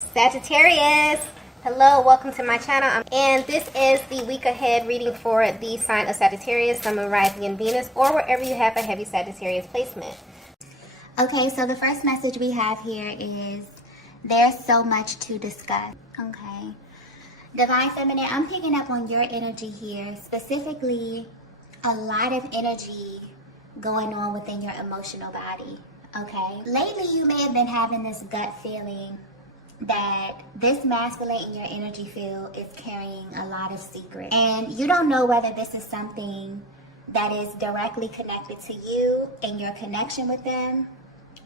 Sagittarius, hello, welcome to my channel, and this is the week ahead reading for the sign of Sagittarius, Sun, Moon, Rising, and Venus, or wherever you have a heavy Sagittarius placement. Okay, so the first message we have here is there's so much to discuss. Okay, Divine Feminine, I'm picking up on your energy here, specifically a lot of energy going on within your emotional body. Okay, lately you may have been having this gut feeling that this masculine in your energy field is carrying a lot of secrets, and you don't know whether this is something that is directly connected to you and your connection with them,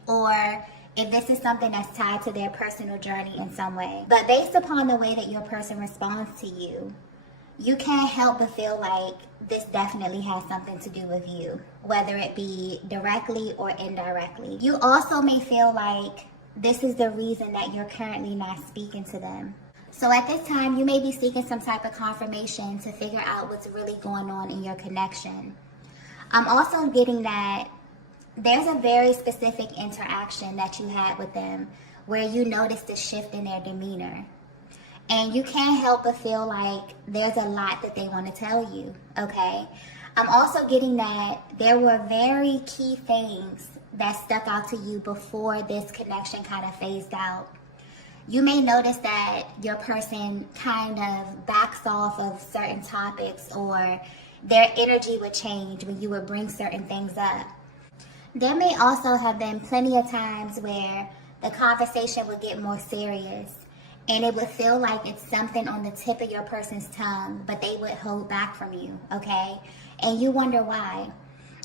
or if this is something that's tied to their personal journey in some way. But based upon the way that your person responds to you, you can't help but feel like this definitely has something to do with you, whether it be directly or indirectly. You also may feel like this is the reason that you're currently not speaking to them. So at this time, you may be seeking some type of confirmation to figure out what's really going on in your connection. I'm also getting that there's a very specific interaction that you had with them where you noticed a shift in their demeanor. And you can't help but feel like there's a lot that they want to tell you, okay? I'm also getting that there were very key things that stuck out to you before this connection kind of phased out. You may notice that your person kind of backs off of certain topics, or their energy would change when you would bring certain things up. There may also have been plenty of times where the conversation would get more serious and it would feel like it's something on the tip of your person's tongue, but they would hold back from you, okay? And you wonder why.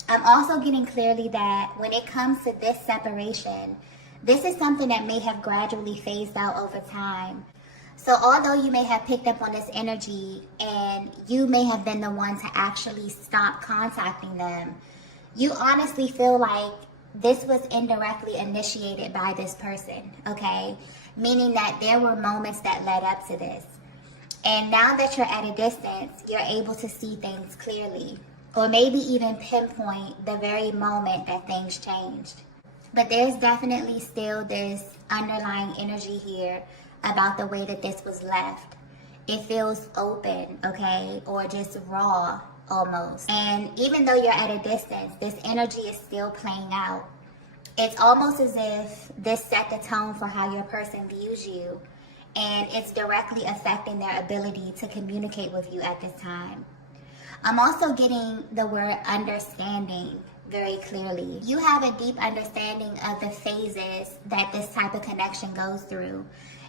I'm also getting clearly that when it comes to this separation, this is something that may have gradually phased out over time. So although you may have picked up on this energy and you may have been the one to actually stop contacting them, you honestly feel like this was indirectly initiated by this person, okay? Meaning that there were moments that led up to this. And now that you're at a distance, you're able to see things clearly, or maybe even pinpoint the very moment that things changed. But there's definitely still this underlying energy here about the way that this was left. It feels open, okay, or just raw almost. And even though you're at a distance, this energy is still playing out. It's almost as if this set the tone for how your person views you, and it's directly affecting their ability to communicate with you at this time. I'm also getting the word understanding very clearly. You have a deep understanding of the phases that this type of connection goes through.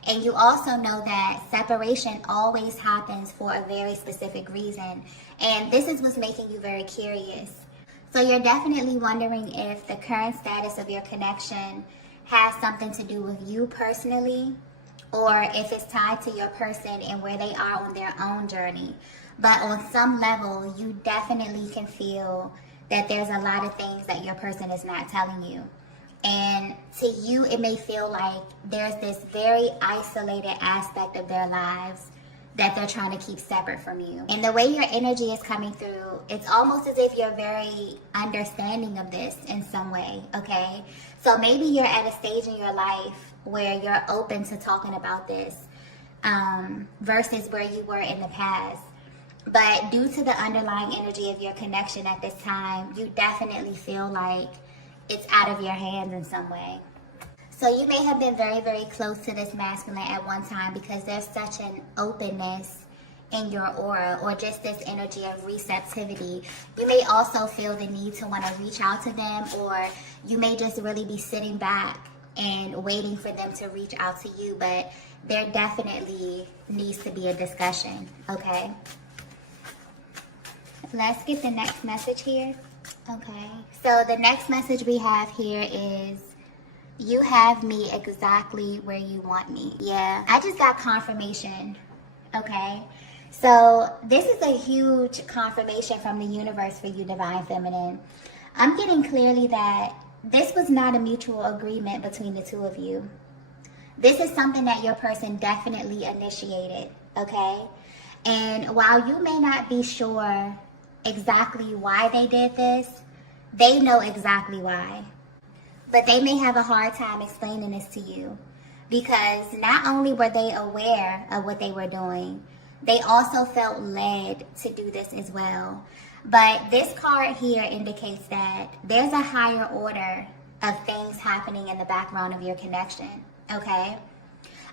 And you also know that separation always happens for a very specific reason. And this is what's making you very curious. So you're definitely wondering if the current status of your connection has something to do with you personally, or if it's tied to your person and where they are on their own journey. But on some level, you definitely can feel that there's a lot of things that your person is not telling you. And to you, it may feel like there's this very isolated aspect of their lives that they're trying to keep separate from you. And the way your energy is coming through, it's almost as if you're very understanding of this in some way, okay? So maybe you're at a stage in your life where you're open to talking about this versus where you were in the past. But due to the underlying energy of your connection at this time, you definitely feel like it's out of your hands in some way. So you may have been very, very close to this masculine at one time because there's such an openness in your aura, or just this energy of receptivity. You may also feel the need to want to reach out to them, or you may just really be sitting back and waiting for them to reach out to you. But there definitely needs to be a discussion, okay? Let's get the next message here. Okay, so the next message we have here is, you have me exactly where you want me. Yeah, I just got confirmation, okay? So this is a huge confirmation from the universe for you, Divine Feminine. I'm getting clearly that this was not a mutual agreement between the two of you. This is something that your person definitely initiated, okay? And while you may not be sure exactly why they did this, they know exactly why. But they may have a hard time explaining this to you because not only were they aware of what they were doing, they also felt led to do this as well. But this card here indicates that there's a higher order of things happening in the background of your connection, okay?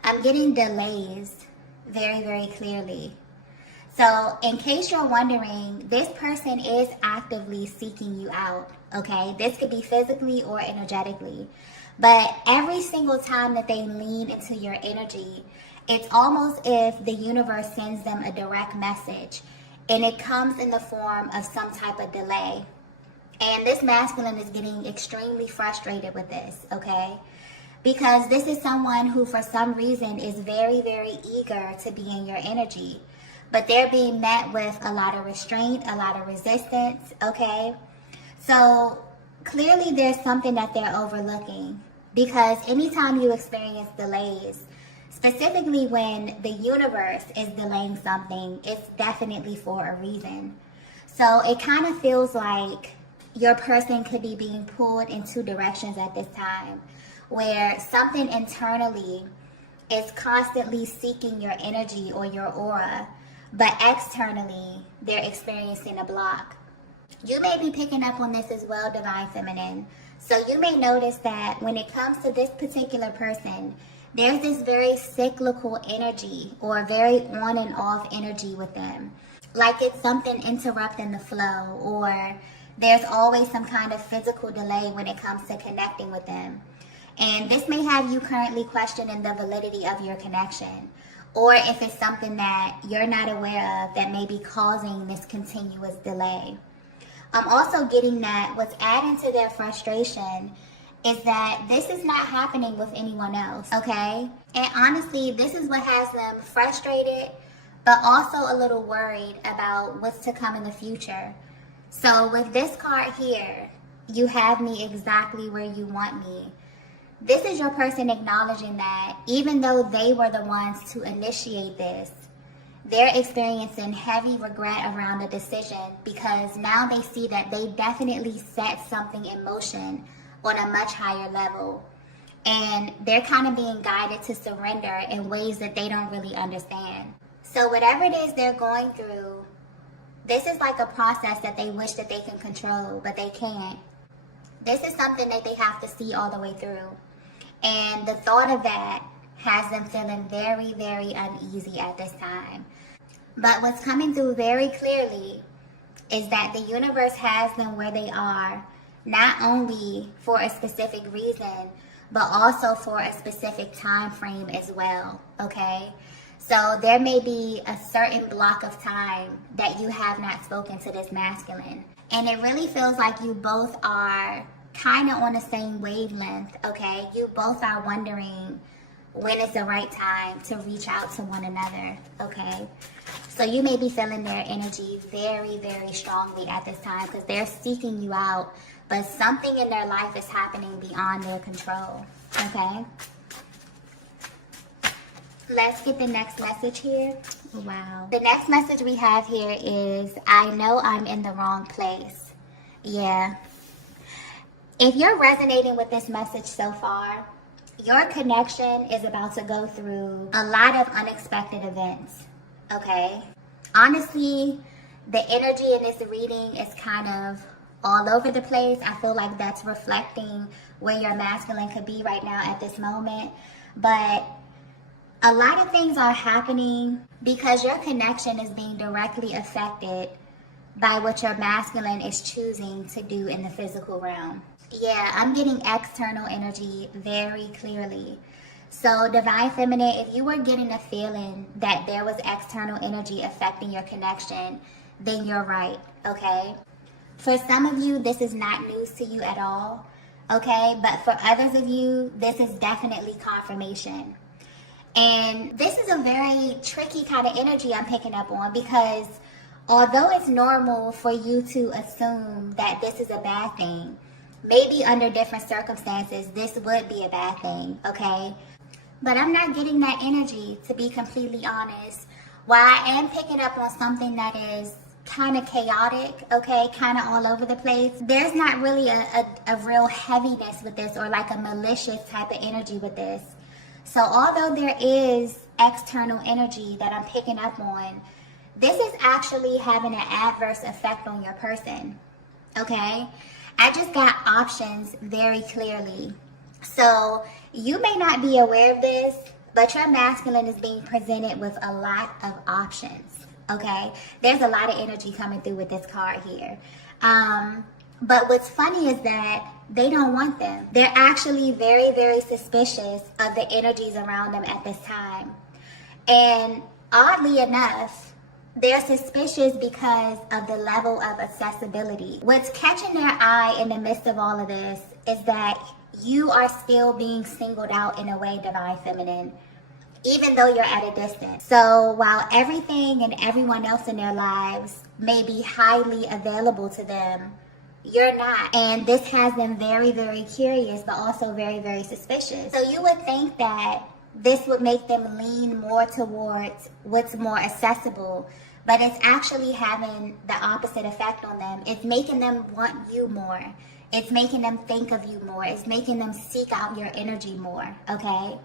I'm getting delays very, very clearly. So in case you're wondering, this person is actively seeking you out, okay? This could be physically or energetically. But every single time that they lean into your energy, it's almost if the universe sends them a direct message, and it comes in the form of some type of delay. And this masculine is getting extremely frustrated with this, okay? Because this is someone who for some reason is very, very eager to be in your energy. But they're being met with a lot of restraint, a lot of resistance, okay? So clearly there's something that they're overlooking, because anytime you experience delays, specifically when the universe is delaying something, it's definitely for a reason. So it kind of feels like your person could be being pulled in two directions at this time, where something internally is constantly seeking your energy or your aura, but externally they're experiencing a block. You may be picking up on this as well, Divine Feminine. So you may notice that when it comes to this particular person, there's this very cyclical energy or very on and off energy with them. Like it's something interrupting the flow, or there's always some kind of physical delay when it comes to connecting with them. And this may have you currently questioning the validity of your connection, or if it's something that you're not aware of that may be causing this continuous delay. I'm also getting that what's adding to their frustration is that this is not happening with anyone else, okay? And honestly, this is what has them frustrated, but also a little worried about what's to come in the future. So with this card here, you have me exactly where you want me. This is your person acknowledging that even though they were the ones to initiate this, they're experiencing heavy regret around the decision, because now they see that they definitely set something in motion on a much higher level. And they're kind of being guided to surrender in ways that they don't really understand. So whatever it is they're going through, this is like a process that they wish that they can control, but they can't. This is something that they have to see all the way through. And the thought of that has them feeling very, very uneasy at this time. But what's coming through very clearly is that the universe has them where they are, not only for a specific reason, but also for a specific time frame as well, okay? So there may be a certain block of time that you have not spoken to this masculine. And it really feels like you both are kind of on the same wavelength, okay? You both are wondering when is the right time to reach out to one another, okay? So you may be feeling their energy very, very strongly at this time, because they're seeking you out, but something in their life is happening beyond their control, okay? Let's get the next message here. Wow. The next message we have here is, I know I'm in the wrong place. Yeah. If you're resonating with this message so far, your connection is about to go through a lot of unexpected events, okay? Honestly, the energy in this reading is kind of all over the place. I feel like that's reflecting where your masculine could be right now at this moment. But a lot of things are happening because your connection is being directly affected by what your masculine is choosing to do in the physical realm. Yeah, I'm getting external energy very clearly. So Divine Feminine, if you were getting a feeling that there was external energy affecting your connection, then you're right, okay? For some of you, this is not news to you at all, okay? But for others of you, this is definitely confirmation. And this is a very tricky kind of energy I'm picking up on, because although it's normal for you to assume that this is a bad thing, maybe under different circumstances, this would be a bad thing, okay? But I'm not getting that energy, to be completely honest. While I am picking up on something that is kind of chaotic, okay, kind of all over the place, there's not really a real heaviness with this, or like a malicious type of energy with this. So although there is external energy that I'm picking up on, this is actually having an adverse effect on your person, okay? I just got options very clearly. So you may not be aware of this, but your masculine is being presented with a lot of options, okay? There's a lot of energy coming through with this card here. But what's funny is that they don't want them. They're actually very, very suspicious of the energies around them at this time. And oddly enough, they're suspicious because of the level of accessibility. What's catching their eye in the midst of all of this is that you are still being singled out in a way, Divine Feminine, even though you're at a distance. So while everything and everyone else in their lives may be highly available to them, you're not. And this has them very, very curious, but also very, very suspicious. So you would think that this would make them lean more towards what's more accessible, but it's actually having the opposite effect on them. It's making them want you more. It's making them think of you more. It's making them seek out your energy more, okay?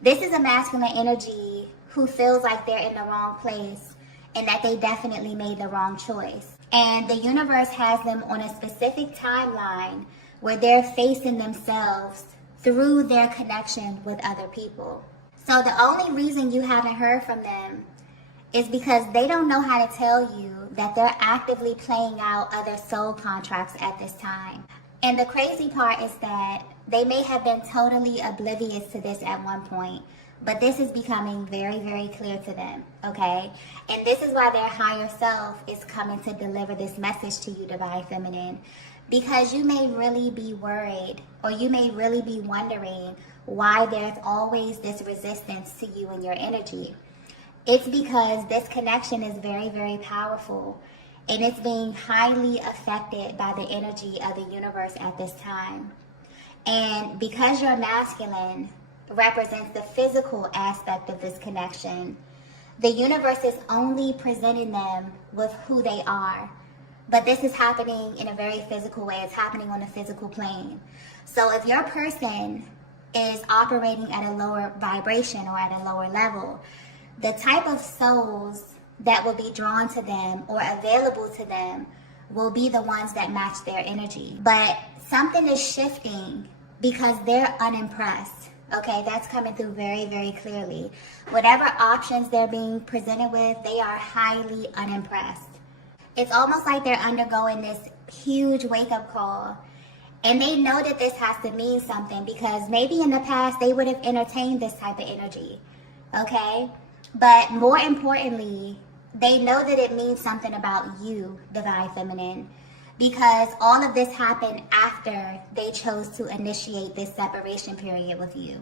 This is a masculine energy who feels like they're in the wrong place and that they definitely made the wrong choice. And the universe has them on a specific timeline where they're facing themselves through their connection with other people. So the only reason you haven't heard from them is because they don't know how to tell you that they're actively playing out other soul contracts at this time. And the crazy part is that they may have been totally oblivious to this at one point, but this is becoming very, very clear to them, okay? And this is why their higher self is coming to deliver this message to you, Divine Feminine, because you may really be worried, or you may really be wondering why there's always this resistance to you and your energy. It's because this connection is very, very powerful, and it's being highly affected by the energy of the universe at this time. And because you're masculine represents the physical aspect of this connection, the universe is only presenting them with who they are. But this is happening in a very physical way. It's happening on a physical plane. So if your person is operating at a lower vibration or at a lower level, the type of souls that will be drawn to them or available to them will be the ones that match their energy. But something is shifting because they're unimpressed. Okay, that's coming through very, very clearly. Whatever options they're being presented with, they are highly unimpressed. It's almost like they're undergoing this huge wake-up call. And they know that this has to mean something because maybe in the past they would have entertained this type of energy. Okay? But more importantly, they know that it means something about you, Divine Feminine, because all of this happened after they chose to initiate this separation period with you.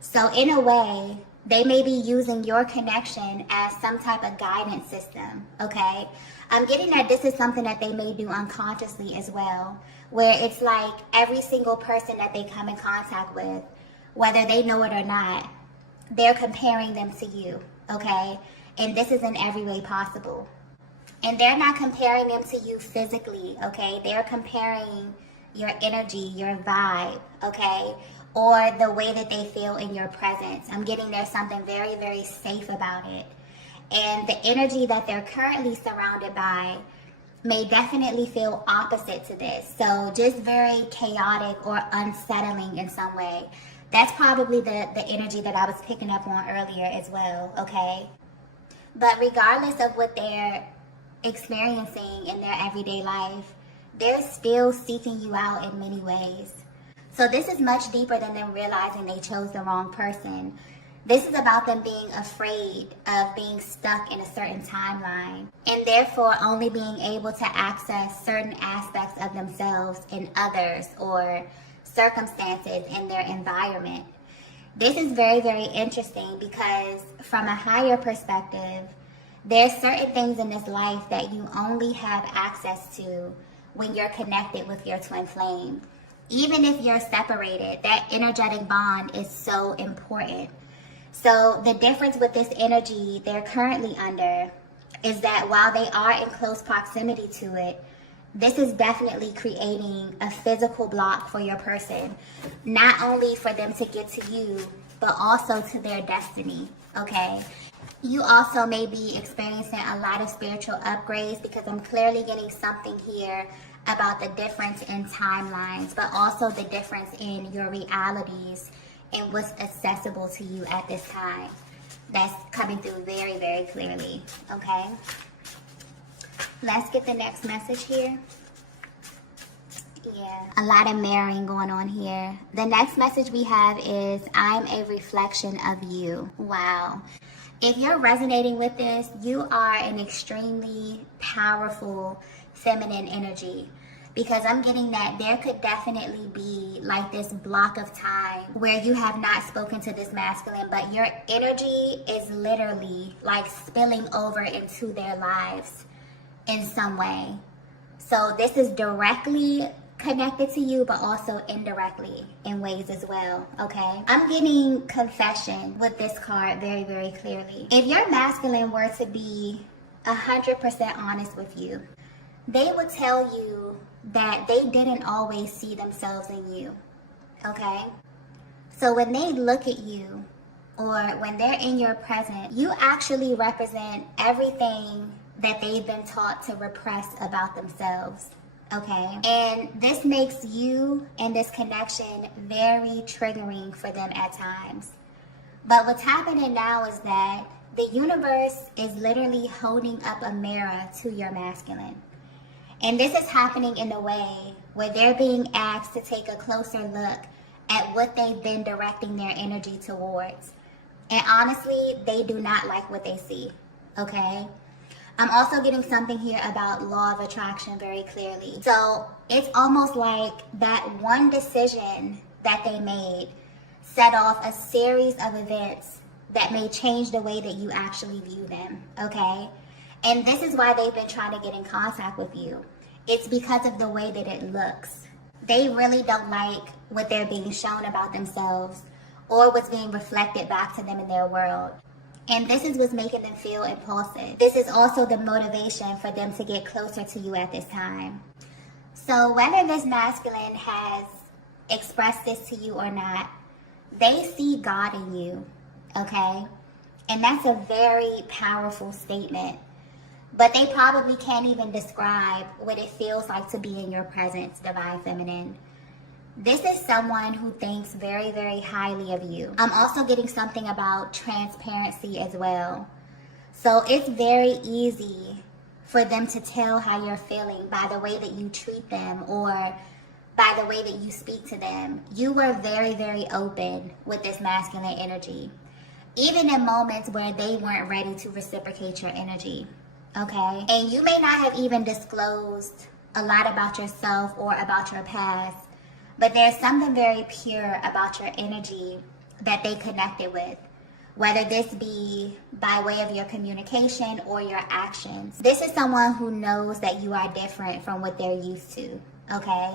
So in a way, they may be using your connection as some type of guidance system, okay? I'm getting that this is something that they may do unconsciously as well, where it's like every single person that they come in contact with, whether they know it or not, they're comparing them to you, okay? And this is in every way possible. And they're not comparing them to you physically, okay? They're comparing your energy, your vibe, okay? Or the way that they feel in your presence. I'm getting there's something very, very safe about it. And the energy that they're currently surrounded by may definitely feel opposite to this. So just very chaotic or unsettling in some way. That's probably the energy that I was picking up on earlier as well, okay? But regardless of what they're experiencing in their everyday life, they're still seeking you out in many ways. So this is much deeper than them realizing they chose the wrong person. This is about them being afraid of being stuck in a certain timeline and therefore only being able to access certain aspects of themselves in others or circumstances in their environment. This is very, very interesting because from a higher perspective, there's certain things in this life that you only have access to when you're connected with your twin flame. Even if you're separated, that energetic bond is so important. So the difference with this energy they're currently under is that while they are in close proximity to it, this is definitely creating a physical block for your person. Not only for them to get to you, but also to their destiny, okay? You also may be experiencing a lot of spiritual upgrades because I'm clearly getting something here about the difference in timelines, but also the difference in your realities and what's accessible to you at this time. That's coming through very, very clearly, okay? Let's get the next message here. Yeah, a lot of mirroring going on here. The next message we have is, I'm a reflection of you. Wow. If you're resonating with this, you are an extremely powerful feminine energy, because I'm getting that there could definitely be like this block of time where you have not spoken to this masculine, but your energy is literally like spilling over into their lives in some way. So this is directly connected to you, but also indirectly in ways as well, okay? I'm getting confession with this card very, very clearly. If your masculine were to be 100% honest with you, they would tell you that they didn't always see themselves in you, okay? So when they look at you, or when they're in your presence, you actually represent everything that they've been taught to repress about themselves, okay? And this makes you and this connection very triggering for them at times. But what's happening now is that the universe is literally holding up a mirror to your masculine. And this is happening in a way where they're being asked to take a closer look at what they've been directing their energy towards. And honestly, they do not like what they see, okay? I'm also getting something here about law of attraction very clearly. So it's almost like that one decision that they made set off a series of events that may change the way that you actually view them, okay? And this is why they've been trying to get in contact with you. It's because of the way that it looks. They really don't like what they're being shown about themselves or what's being reflected back to them in their world. And this is what's making them feel impulsive. This is also the motivation for them to get closer to you at this time. So whether this masculine has expressed this to you or not, they see God in you, okay? And that's a very powerful statement. But they probably can't even describe what it feels like to be in your presence, Divine Feminine. This is someone who thinks very, very highly of you. I'm also getting something about transparency as well. So it's very easy for them to tell how you're feeling by the way that you treat them or by the way that you speak to them. You were very, very open with this masculine energy, even in moments where they weren't ready to reciprocate your energy, okay? And you may not have even disclosed a lot about yourself or about your past, but there's something very pure about your energy that they connected with, whether this be by way of your communication or your actions. This is someone who knows that you are different from what they're used to, okay?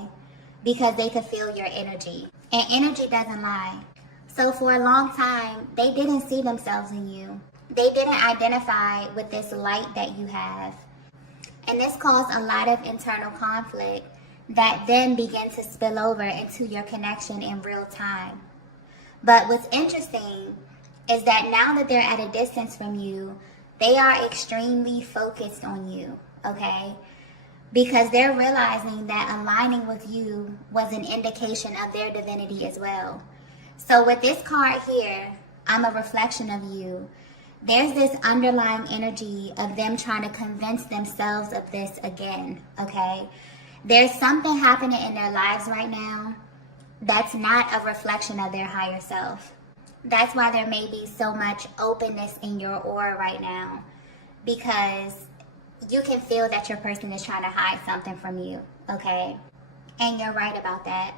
Because they could feel your energy. And energy doesn't lie. So for a long time, they didn't see themselves in you. They didn't identify with this light that you have. And this caused a lot of internal conflict that then began to spill over into your connection in real time. But what's interesting is that now that they're at a distance from you, they are extremely focused on you, okay? Because they're realizing that aligning with you was an indication of their divinity as well. So with this card here, I'm a reflection of you. There's this underlying energy of them trying to convince themselves of this again, okay? There's something happening in their lives right now that's not a reflection of their higher self. That's why there may be so much openness in your aura right now, because you can feel that your person is trying to hide something from you, okay? And you're right about that.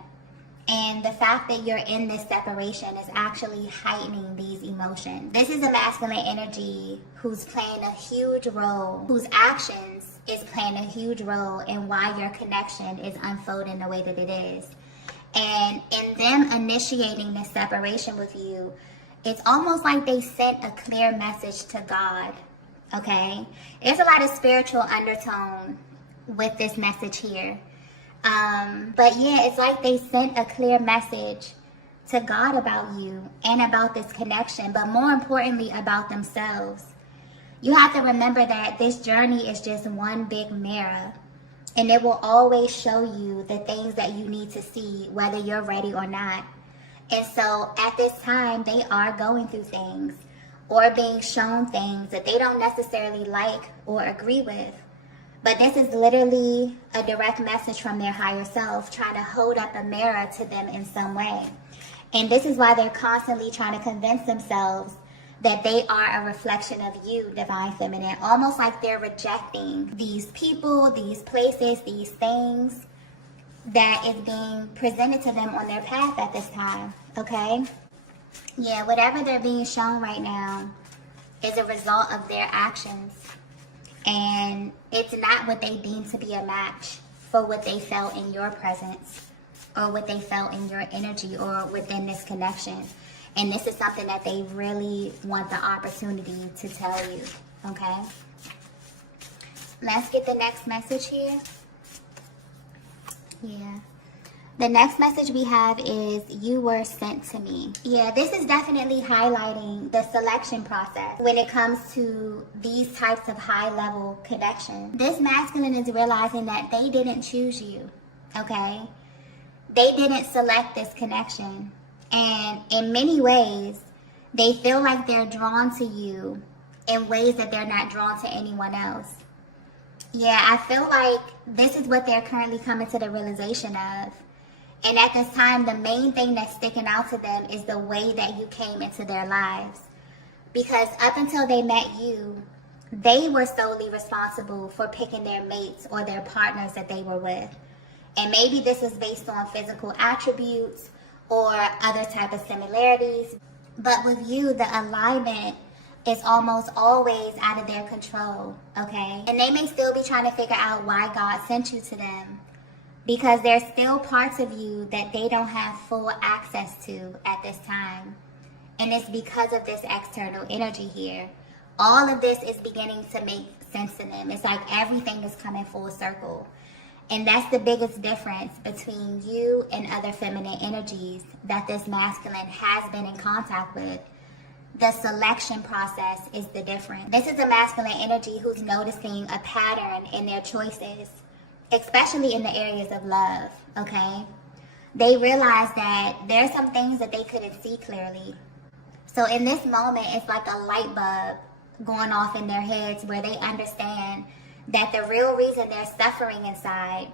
And the fact that you're in this separation is actually heightening these emotions. This is a masculine energy who's playing a huge role, whose actions is playing a huge role in why your connection is unfolding the way that it is. And in them initiating this separation with you, it's almost like they sent a clear message to God, okay? There's a lot of spiritual undertone with this message here. But yeah, it's like they sent a clear message to God about you and about this connection, but more importantly about themselves. You have to remember that this journey is just one big mirror, and it will always show you the things that you need to see, whether you're ready or not. And so at this time, they are going through things or being shown things that they don't necessarily like or agree with. But this is literally a direct message from their higher self trying to hold up a mirror to them in some way. And this is why they're constantly trying to convince themselves that they are a reflection of you, Divine Feminine. Almost like they're rejecting these people, these places, these things that is being presented to them on their path at this time, okay? Yeah, whatever they're being shown right now is a result of their actions. And it's not what they deem to be a match for what they felt in your presence or what they felt in your energy or within this connection. And this is something that they really want the opportunity to tell you, okay? Let's get the next message here. Yeah. The next message we have is, you were sent to me. Yeah, this is definitely highlighting the selection process when it comes to these types of high-level connections. This masculine is realizing that they didn't choose you, okay? They didn't select this connection. And in many ways, they feel like they're drawn to you in ways that they're not drawn to anyone else. Yeah, I feel like this is what they're currently coming to the realization of. And at this time, the main thing that's sticking out to them is the way that you came into their lives. Because up until they met you, they were solely responsible for picking their mates or their partners that they were with. And maybe this is based on physical attributes or other type of similarities. But with you, the alignment is almost always out of their control, okay? And they may still be trying to figure out why God sent you to them, because there's still parts of you that they don't have full access to at this time. And it's because of this external energy here. All of this is beginning to make sense to them. It's like everything is coming full circle. And that's the biggest difference between you and other feminine energies that this masculine has been in contact with. The selection process is the difference. This is a masculine energy who's noticing a pattern in their choices, especially in the areas of love, okay? They realize that there's some things that they couldn't see clearly. So in this moment, it's like a light bulb going off in their heads where they understand that the real reason they're suffering inside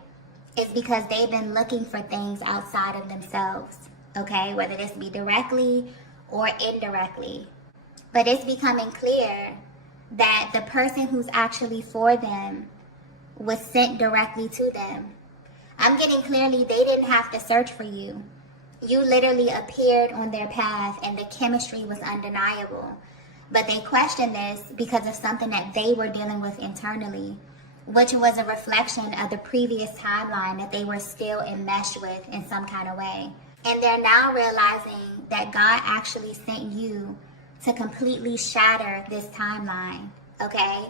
is because they've been looking for things outside of themselves, okay? Whether this be directly or indirectly. But it's becoming clear that the person who's actually for them was sent directly to them. I'm getting clearly they didn't have to search for you. You literally appeared on their path and the chemistry was undeniable. But they questioned this because of something that they were dealing with internally, which was a reflection of the previous timeline that they were still enmeshed with in some kind of way. And they're now realizing that God actually sent you to completely shatter this timeline, okay?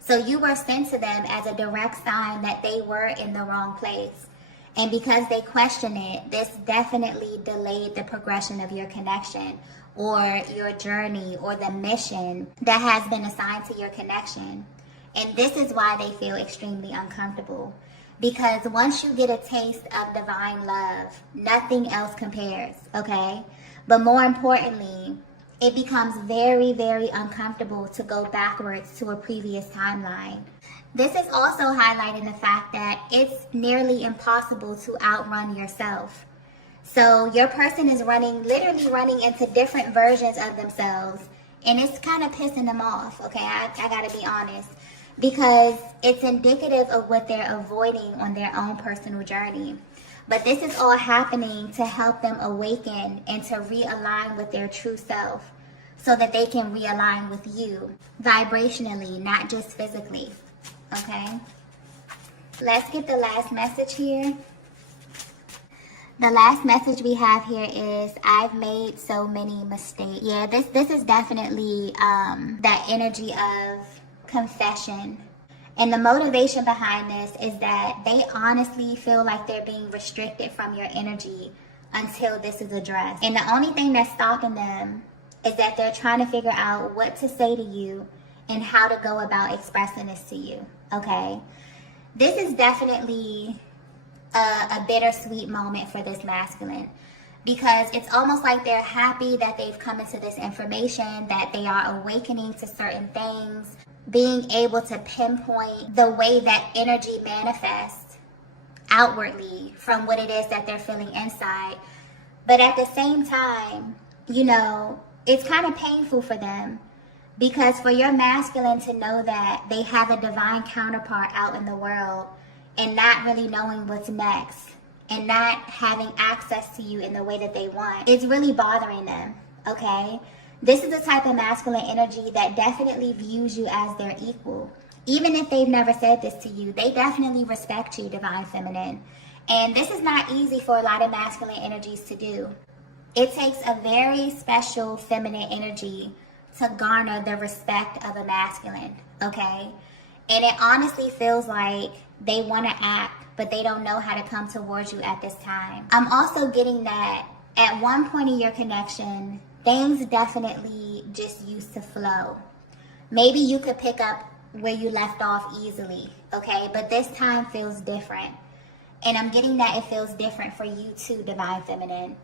So you were sent to them as a direct sign that they were in the wrong place. And because they questioned it, this definitely delayed the progression of your connection or your journey or the mission that has been assigned to your connection. And this is why they feel extremely uncomfortable. Because once you get a taste of divine love, nothing else compares, okay? But more importantly, it becomes very, very uncomfortable to go backwards to a previous timeline. This is also highlighting the fact that it's nearly impossible to outrun yourself. So your person is literally running into different versions of themselves, and it's kind of pissing them off, okay? I gotta be honest, because it's indicative of what they're avoiding on their own personal journey. But this is all happening to help them awaken and to realign with their true self so that they can realign with you vibrationally, not just physically, okay? Let's get the last message here. The last message we have here is, I've made so many mistakes. Yeah, this is definitely that energy of confession. And the motivation behind this is that they honestly feel like they're being restricted from your energy until this is addressed. And the only thing that's stopping them is that they're trying to figure out what to say to you and how to go about expressing this to you, okay? This is definitely a bittersweet moment for this masculine, because it's almost like they're happy that they've come into this information, that they are awakening to certain things, being able to pinpoint the way that energy manifests outwardly from what it is that they're feeling inside. But at the same time, you know, it's kind of painful for them, because for your masculine to know that they have a divine counterpart out in the world and not really knowing what's next and not having access to you in the way that they want, it's really bothering them, okay? This is the type of masculine energy that definitely views you as their equal. Even if they've never said this to you, they definitely respect you, divine feminine. And this is not easy for a lot of masculine energies to do. It takes a very special feminine energy to garner the respect of a masculine, okay? And it honestly feels like they want to act, but they don't know how to come towards you at this time. I'm also getting that at one point in your connection, things definitely just used to flow. Maybe you could pick up where you left off easily, okay? But this time feels different. And I'm getting that it feels different for you too, divine feminine.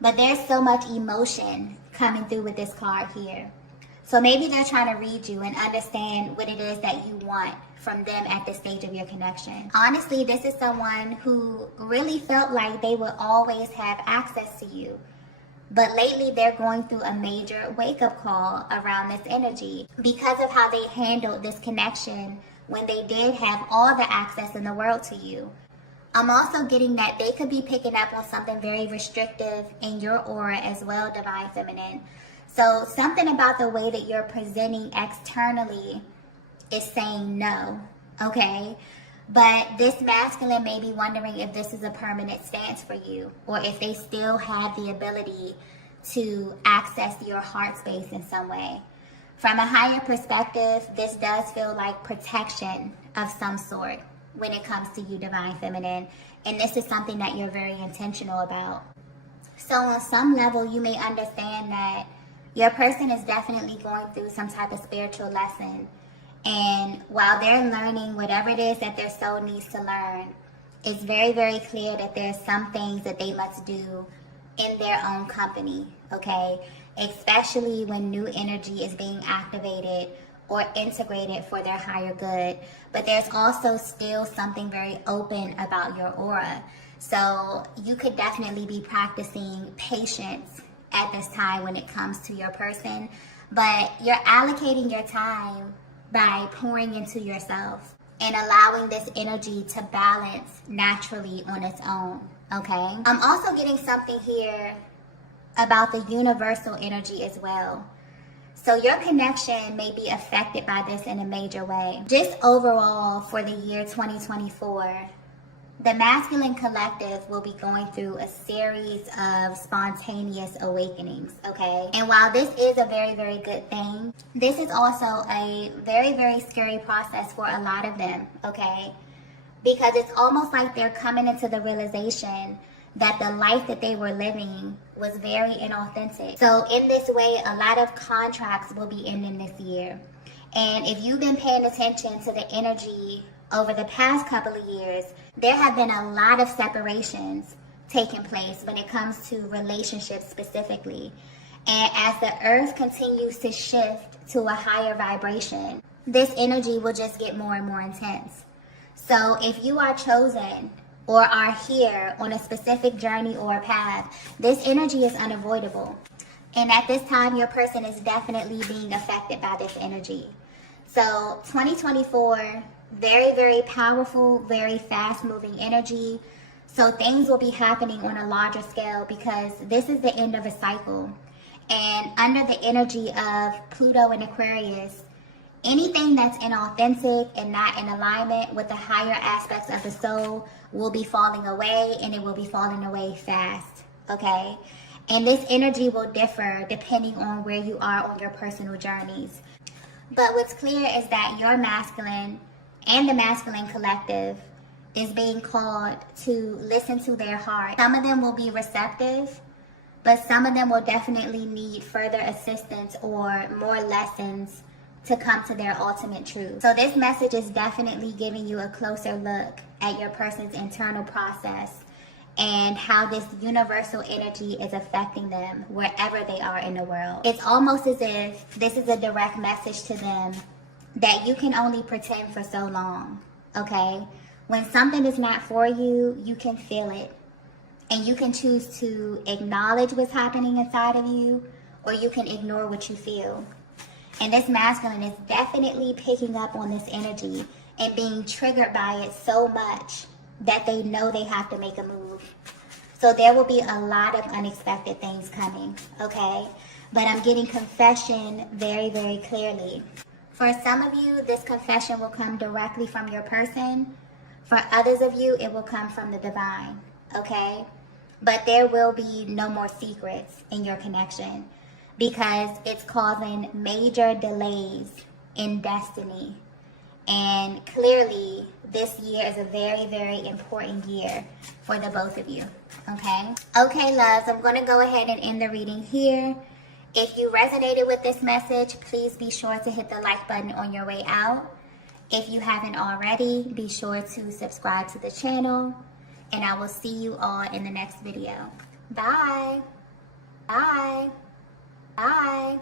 But there's so much emotion coming through with this card here. So maybe they're trying to read you and understand what it is that you want from them at this stage of your connection. Honestly, this is someone who really felt like they would always have access to you. But lately, they're going through a major wake-up call around this energy because of how they handled this connection when they did have all the access in the world to you. I'm also getting that they could be picking up on something very restrictive in your aura as well, divine feminine. So something about the way that you're presenting externally is saying no, okay? But this masculine may be wondering if this is a permanent stance for you, or if they still have the ability to access your heart space in some way. From a higher perspective, this does feel like protection of some sort when it comes to you, divine feminine. And this is something that you're very intentional about. So on some level, you may understand that your person is definitely going through some type of spiritual lesson. And while they're learning whatever it is that their soul needs to learn, it's very, very clear that there's some things that they must do in their own company, okay? Especially when new energy is being activated or integrated for their higher good. But there's also still something very open about your aura. So you could definitely be practicing patience at this time when it comes to your person. But you're allocating your time by pouring into yourself and allowing this energy to balance naturally on its own, okay? I'm also getting something here about the universal energy as well. So your connection may be affected by this in a major way. Just overall for the year 2024, the masculine collective will be going through a series of spontaneous awakenings, okay? And while this is a very, very good thing, this is also a very, very scary process for a lot of them, okay? Because it's almost like they're coming into the realization that the life that they were living was very inauthentic. So in this way, a lot of contracts will be ending this year. And if you've been paying attention to the energy over the past couple of years, there have been a lot of separations taking place when it comes to relationships specifically. And as the earth continues to shift to a higher vibration, this energy will just get more and more intense. So if you are chosen or are here on a specific journey or a path, this energy is unavoidable. And at this time, your person is definitely being affected by this energy. So 2024, very, very powerful, very fast-moving energy. So things will be happening on a larger scale because this is the end of a cycle. And under the energy of Pluto and Aquarius, anything that's inauthentic and not in alignment with the higher aspects of the soul will be falling away, and it will be falling away fast, okay? And this energy will differ depending on where you are on your personal journeys. But what's clear is that your masculine and the masculine collective is being called to listen to their heart. Some of them will be receptive, but some of them will definitely need further assistance or more lessons to come to their ultimate truth. So this message is definitely giving you a closer look at your person's internal process and how this universal energy is affecting them wherever they are in the world. It's almost as if this is a direct message to them that you can only pretend for so long, okay? When something is not for you, you can feel it. And you can choose to acknowledge what's happening inside of you, or you can ignore what you feel. And this masculine is definitely picking up on this energy and being triggered by it so much that they know they have to make a move. So there will be a lot of unexpected things coming, okay? But I'm getting confession very, very clearly. For some of you, this confession will come directly from your person. For others of you, it will come from the divine, okay? But there will be no more secrets in your connection because it's causing major delays in destiny. And clearly, this year is a very, very important year for the both of you, okay? Okay, loves, I'm going to go ahead and end the reading here. If you resonated with this message, please be sure to hit the like button on your way out. If you haven't already, be sure to subscribe to the channel. And I will see you all in the next video. Bye. Bye. Bye.